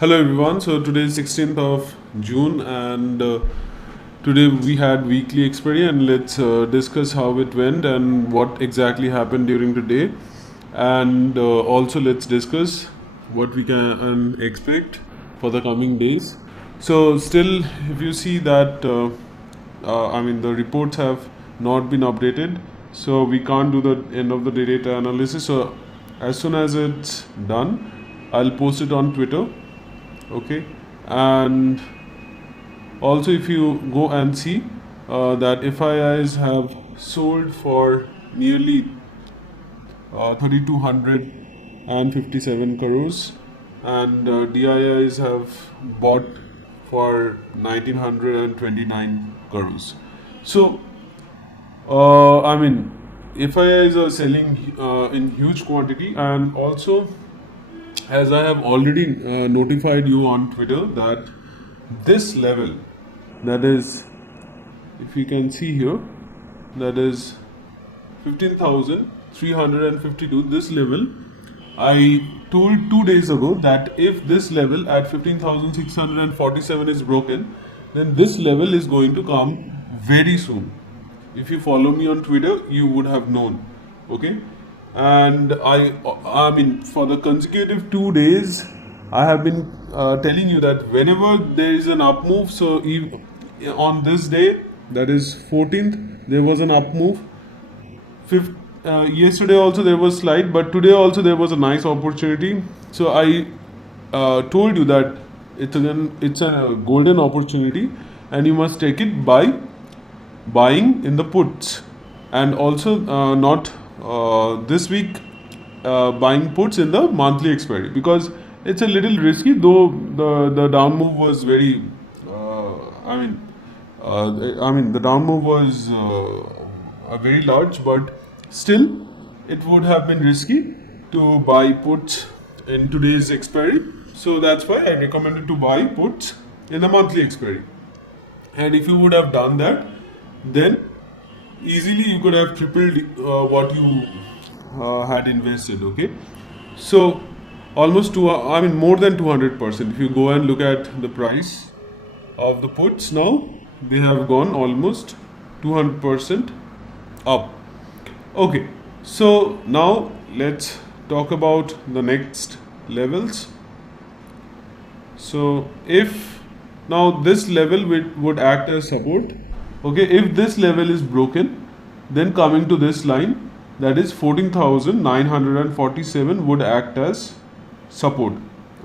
Hello everyone. So today is 16th of June and today we had weekly expiry and let's discuss how it went and what exactly happened during the day, and also let's discuss what we can expect for the coming days. So still, if you see that the reports have not been updated, so we can't do the end of the day data analysis. So as soon as it's done, I'll post it on Twitter. Okay, and also if you go and see that FIIs have sold for nearly 3257 crores, and DIIs have bought for 1929 crores. So FIIs are selling in huge quantity, and also as I have already notified you on Twitter that this level, that is, if you can see here, that is 15,352, this level, I told 2 days ago that if this level at 15,647 is broken, then this level is going to come very soon. If you follow me on Twitter, you would have known. Okay, and I mean for the consecutive 2 days, I have been telling you that whenever there is an up move, so on this day, that is 14th, there was an up move. Yesterday also there was slight, but today also there was a nice opportunity. So I told you that it's a golden opportunity, and you must take it by buying in the puts, and also not this week buying puts in the monthly expiry, because it's a little risky, though the down move was very the down move was very large, but still it would have been risky to buy puts in today's expiry. So that's why I recommended to buy puts in the monthly expiry. And if you would have done that, then easily you could have tripled what you had invested. Okay, so almost more than 200%. If you go and look at the price of the puts now, they have gone almost 200% up. Okay, so now let's talk about the next levels. So if now this level would act as support. Okay, if this level is broken, then coming to this line, that is 14,947, would act as support.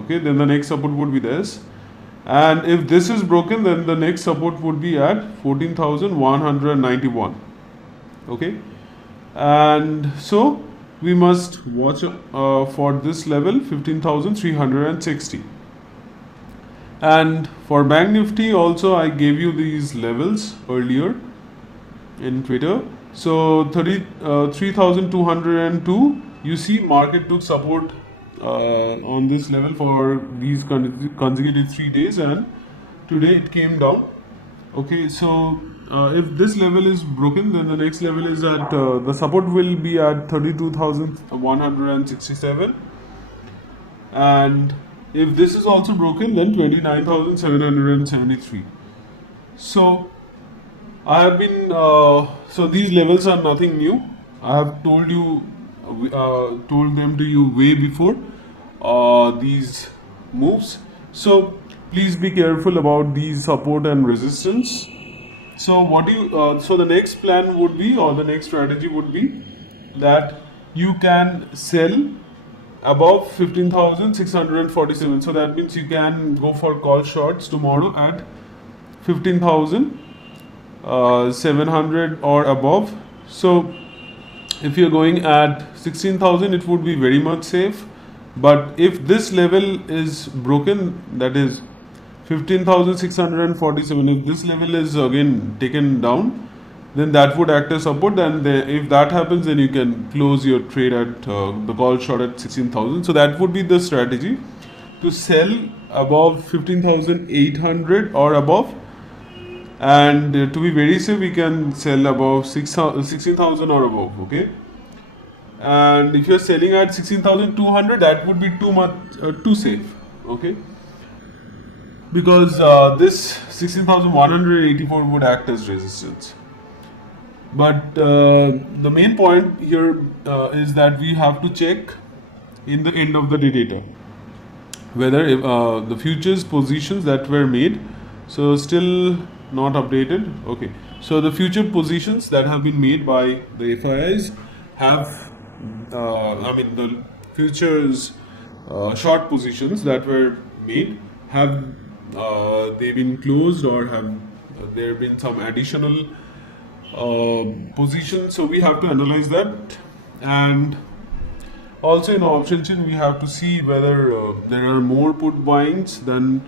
Okay, then the next support would be this, and if this is broken, then the next support would be at 14,191. Okay, and so we must watch for this level 15,360. And for Bank Nifty also, I gave you these levels earlier in Twitter. So 3,202, you see market took support on this level for these consecutive 3 days, and today it came down. Okay, so if this level is broken, then the next level is at the support will be at 32,167, and if this is also broken, then 29,773. So I have been so these levels are nothing new. I have told them to you way before these moves. So please be careful about these support and resistance. So so the next plan would be, or the next strategy would be, that you can sell above 15,647. So that means you can go for call shorts tomorrow at 15,700 or above. So if you're going at 16,000, it would be very much safe. But if this level is broken, that is 15,647, if this level is again taken down, then that would act as support. And if that happens, then you can close your trade at the call short at 16,000. So that would be the strategy, to sell above 15,800 or above, and to be very safe, we can sell above 16,000 or above. Okay, and if you're selling at 16,200, that would be too safe. Okay, because this 16,184 would act as resistance. But the main point here is that we have to check in the end of the day data whether the futures positions that were made, so still not updated. Okay, so the future positions that have been made by the FIIs have the futures short positions that were made, have they been closed, or have there been some additional positions? So we have to analyze that. And also in option chain, we have to see whether there are more put buyings than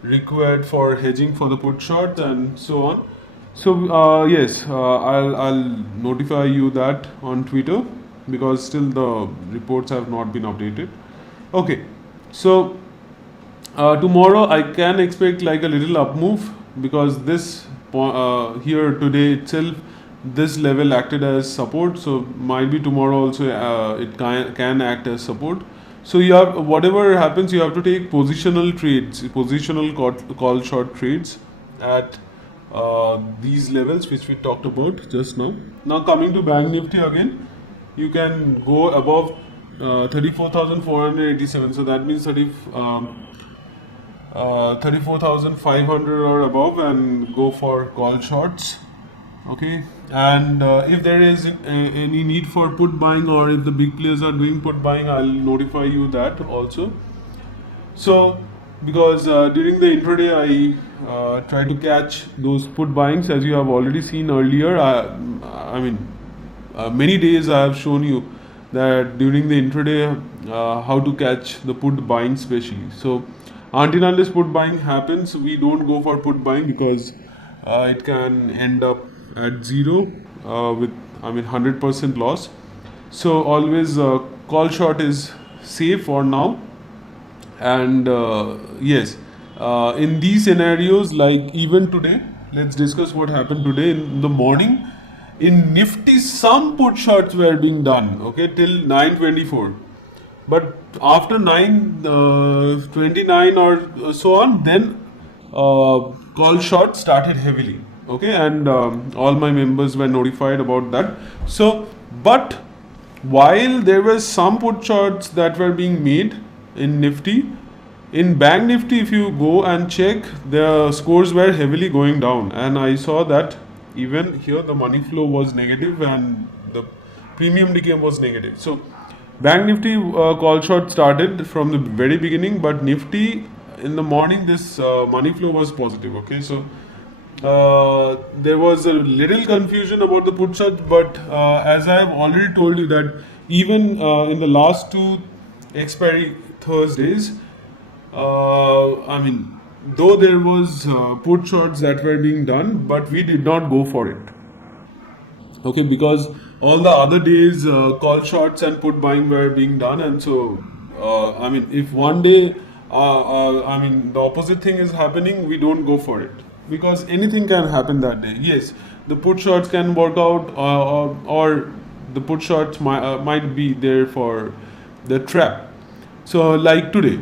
required for hedging for the put short and so on. So yes, I'll notify you that on Twitter, because still the reports have not been updated. Okay, so tomorrow I can expect like a little up move, because this here today itself this level acted as support, so might be tomorrow also it can act as support. So you have, whatever happens, you have to take positional trades, positional call short trades at these levels which we talked about just now. Now coming to Bank Nifty again, you can go above 34,487, so that means 34,500 or above, and go for call shorts. Okay, and if there is any need for put buying, or if the big players are doing put buying, I'll notify you that also. So because during the intraday I try to catch those put buyings, as you have already seen earlier. Many days I have shown you that during the intraday how to catch the put buying especially. So until unless put buying happens, we don't go for put buying, because it can end up at zero with 100% loss. So always call short is safe for now. And yes, in these scenarios, like even today, let's discuss what happened today in the morning. In Nifty, some put shorts were being done, okay, till 9:24. But after 9:29 or so on, then call short started heavily. Okay, and all my members were notified about that. So, but while there were some put shorts that were being made in Nifty, in Bank Nifty, if you go and check, the scores were heavily going down, and I saw that even here the money flow was negative and the premium decay was negative. So Bank Nifty call short started from the very beginning, but Nifty in the morning this money flow was positive. Okay, so there was a little confusion about the put short, but as I have already told you that even in the last two expiry Thursdays, though there was put shorts that were being done, but we did not go for it. Okay, because all the other days call shorts and put buying were being done, and so if one day the opposite thing is happening, we don't go for it, because anything can happen that day. Yes, the put shorts can work out, or the put shorts might be there for the trap. So like today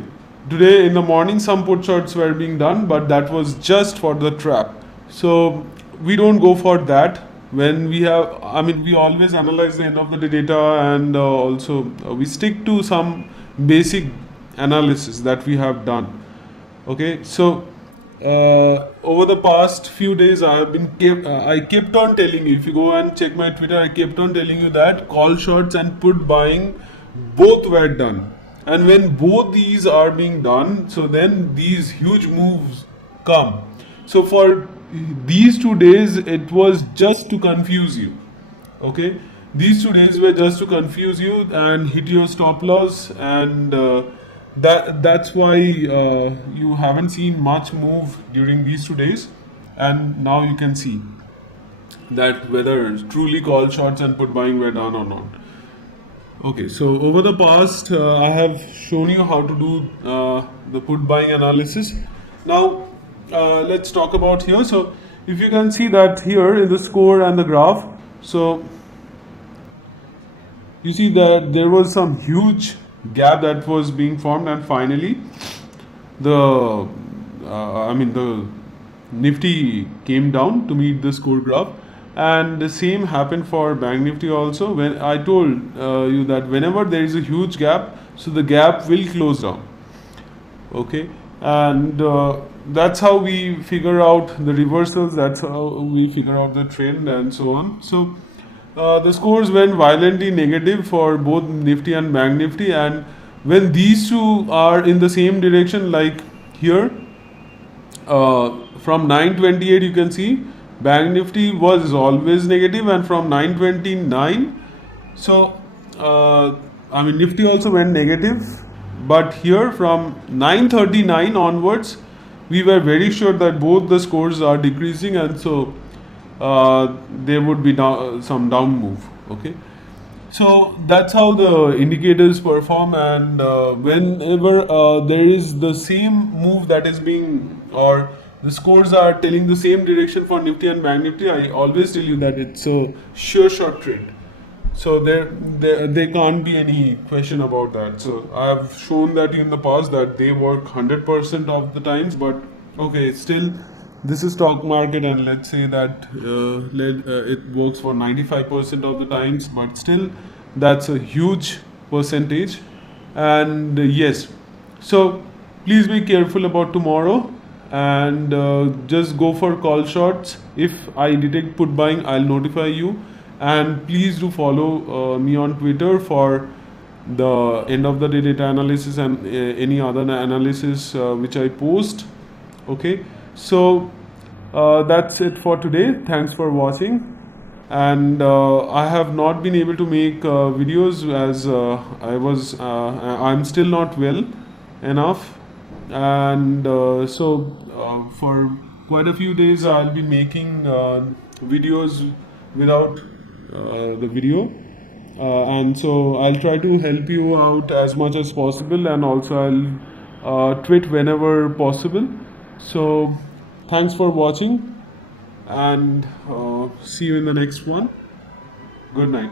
in the morning some put shorts were being done, but that was just for the trap. So we don't go for that. When we have, we always analyze the end of the day data, and also we stick to some basic analysis that we have done. Okay, so over the past few days I kept on telling you, if you go and check my Twitter, I kept on telling you that call shorts and put buying both were done. And when both these are being done, so then these huge moves come. So for these 2 days, it was just to confuse you. Okay, these 2 days were just to confuse you and hit your stop loss, and that's why you haven't seen much move during these 2 days. And now you can see that whether truly call shorts and put buying were done or not. Okay, so over the past, I have shown you how to do the put buying analysis. Now, let's talk about here. So, if you can see that here in the score and the graph, so you see that there was some huge gap that was being formed, and finally, the the Nifty came down to meet the score graph, and the same happened for Bank Nifty also. When I told you that whenever there is a huge gap, so the gap will close down. Okay, and that's how we figure out the reversals. That's how we figure out the trend and so on. So the scores went violently negative for both Nifty and Bank Nifty, and when these two are in the same direction, like here, from 928 you can see Bank Nifty was always negative, and from 929, so Nifty also went negative, but here from 939 onwards we were very sure that both the scores are decreasing, and so there would be some down move. Okay, so that's how the indicators perform, and whenever there is the same move that is being, or the scores are telling the same direction for Nifty and Bank Nifty, I always tell you that it's a sure shot trend. So there can't be any question about that. So I have shown that in the past that they work 100% of the times, but okay, still this is stock market, and let's say that it works for 95% of the times, but still that's a huge percentage. And yes, so please be careful about tomorrow, and just go for call shots. If I detect put buying, I'll notify you, and please do follow me on Twitter for the end of the day data analysis and any other analysis which I post. Okay, so that's it for today. Thanks for watching, and I have not been able to make videos as I'm still not well enough, and for quite a few days I'll be making videos without the video, and so I'll try to help you out as much as possible, and also I'll tweet whenever possible. So thanks for watching, and see you in the next one. Good night.